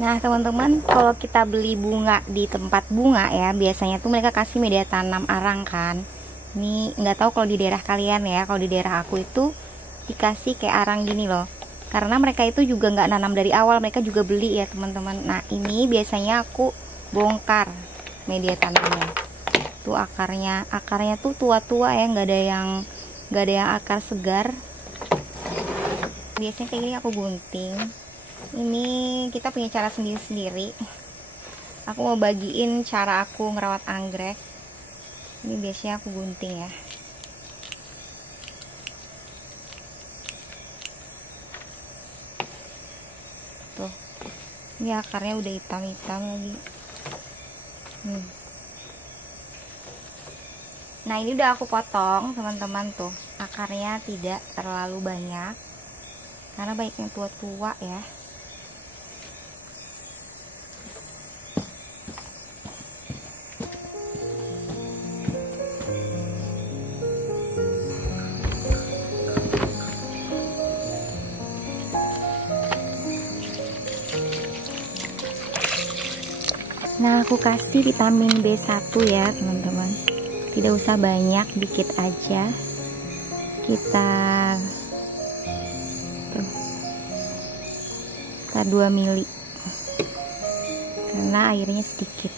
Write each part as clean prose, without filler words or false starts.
Nah teman-teman, kalau kita beli bunga di tempat bunga ya, biasanya tuh mereka kasih media tanam arang kan. Ini nggak tahu kalau di daerah kalian ya, kalau di daerah aku itu dikasih kayak arang gini loh. Karena mereka itu juga nggak nanam dari awal, mereka juga beli ya teman-teman. Nah ini biasanya aku bongkar media tanamnya. Tuh akarnya tuh tua-tua ya, nggak ada yang akar segar. Biasanya kayak gini aku gunting. Ini kita punya cara sendiri-sendiri. Aku mau bagiin cara aku ngerawat anggrek. Ini biasanya aku gunting ya. Tuh, ini akarnya udah hitam-hitam lagi. Nah ini udah aku potong teman-teman, tuh akarnya tidak terlalu banyak karena banyak yang tua-tua ya. Nah aku kasih vitamin B1 ya teman-teman, tidak usah banyak, dikit aja. Kita 2 mili karena airnya sedikit.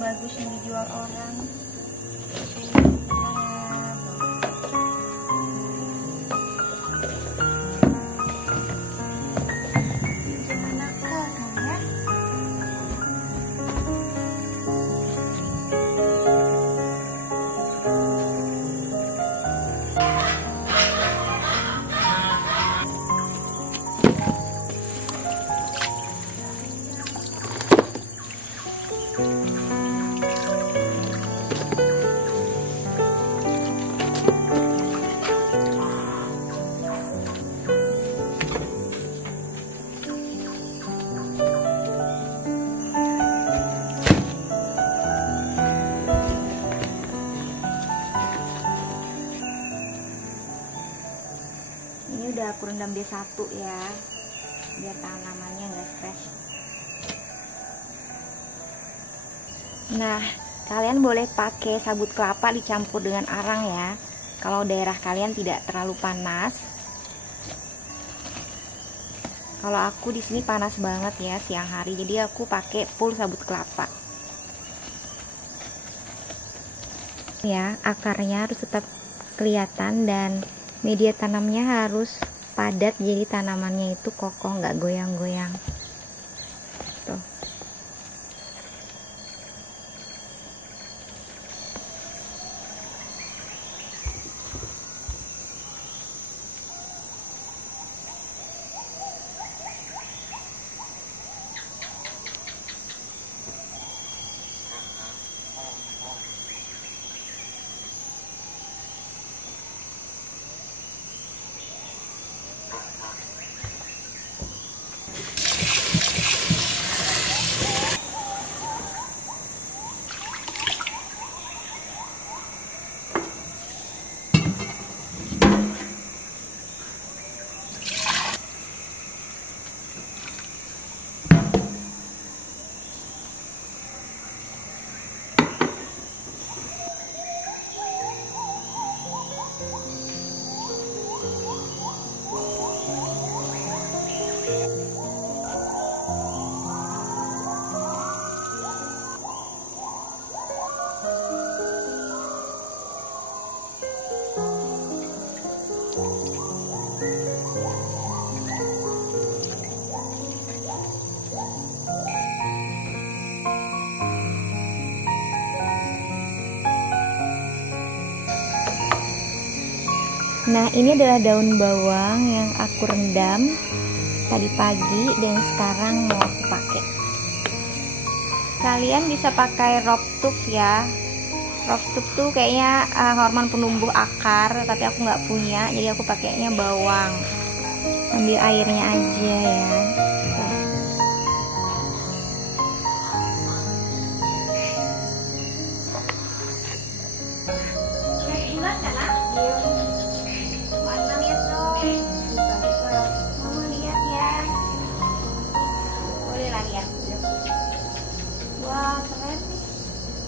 Bagus yang dijual orang. Ini udah aku rendam B1 ya, biar tanamannya nggak stres. Nah, kalian boleh pakai sabut kelapa dicampur dengan arang ya, kalau daerah kalian tidak terlalu panas. Kalau aku di sini panas banget ya siang hari, jadi aku pakai full sabut kelapa. Ya, akarnya harus tetap kelihatan dan media tanamnya harus padat, jadi tanamannya itu kokoh, nggak goyang-goyang. Tuh. Nah, ini adalah daun bawang yang aku rendam tadi pagi dan sekarang mau aku pakai. Kalian bisa pakai Rop Tube ya. Rop Tube tuh kayaknya hormon penumbuh akar, tapi aku nggak punya, jadi aku pakainya bawang. Ambil airnya aja ya.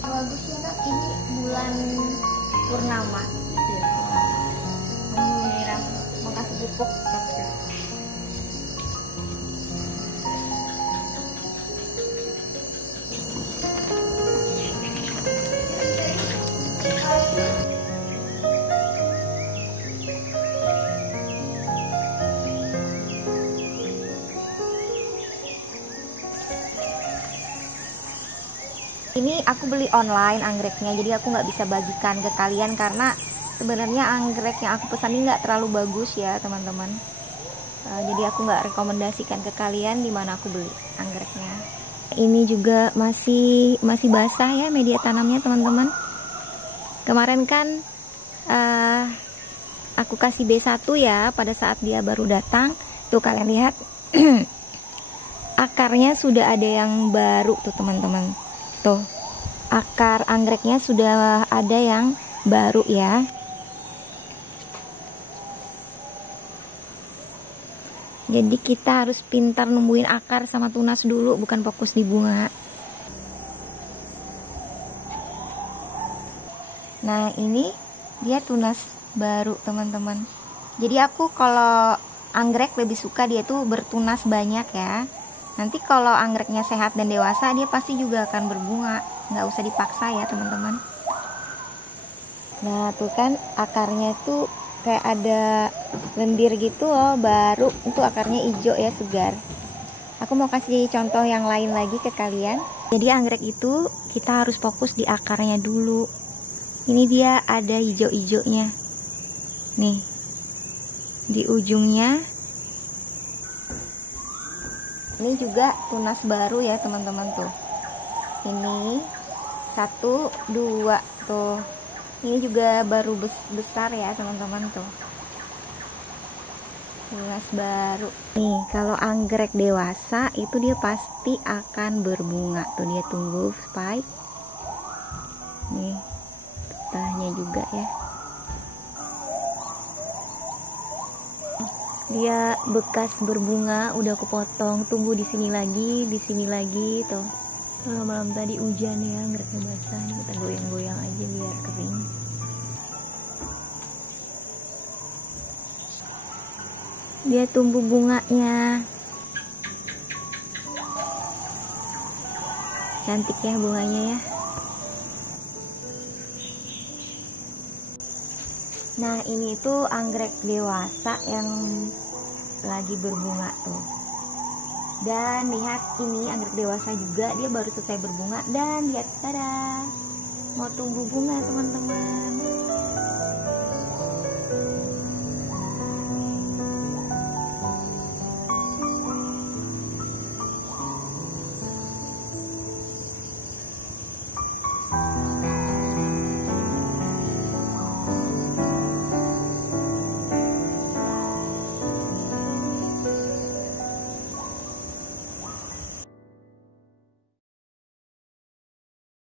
Bagusnya kan ini bulan purnama ya. Menyiram mengkasih pupuk. Ini aku beli online anggreknya, jadi aku nggak bisa bagikan ke kalian karena sebenarnya anggrek yang aku pesan ini nggak terlalu bagus ya teman-teman. Jadi aku nggak rekomendasikan ke kalian di mana aku beli anggreknya. Ini juga masih basah ya media tanamnya teman-teman. Kemarin kan aku kasih B1 ya pada saat dia baru datang. Tuh kalian lihat akarnya sudah ada yang baru tuh teman-teman. Tuh, akar anggreknya sudah ada yang baru ya. Jadi kita harus pintar numbuhin akar sama tunas dulu, bukan fokus di bunga. Nah, ini dia tunas baru teman-teman. Jadi aku kalau anggrek lebih suka dia tuh bertunas banyak ya. Nanti kalau anggreknya sehat dan dewasa, dia pasti juga akan berbunga. Nggak usah dipaksa ya teman-teman. Nah tuh kan akarnya tuh kayak ada lendir gitu loh, baru untuk akarnya hijau ya, segar. Aku mau kasih contoh yang lain lagi ke kalian. Jadi anggrek itu kita harus fokus di akarnya dulu. Ini dia ada hijau-hijaunya. Nih, di ujungnya. Ini juga tunas baru ya teman-teman tuh. Ini 1, 2 tuh. Ini juga baru besar ya teman-teman tuh. Tunas baru. Nih kalau anggrek dewasa itu dia pasti akan berbunga. Tuh dia tunggu spike. Nih petahnya juga ya. Dia bekas berbunga, udah aku potong, tunggu di sini lagi tuh. Malam-malam tadi hujan ya, anggreknya basah, kita goyang-goyang aja biar kering. Dia tumbuh bunganya. Cantik ya bunganya ya. Nah ini tuh anggrek dewasa yang lagi berbunga tuh. Dan lihat ini anggrek dewasa juga, dia baru selesai berbunga dan lihat, tada, mau tumbuh bunga teman-teman.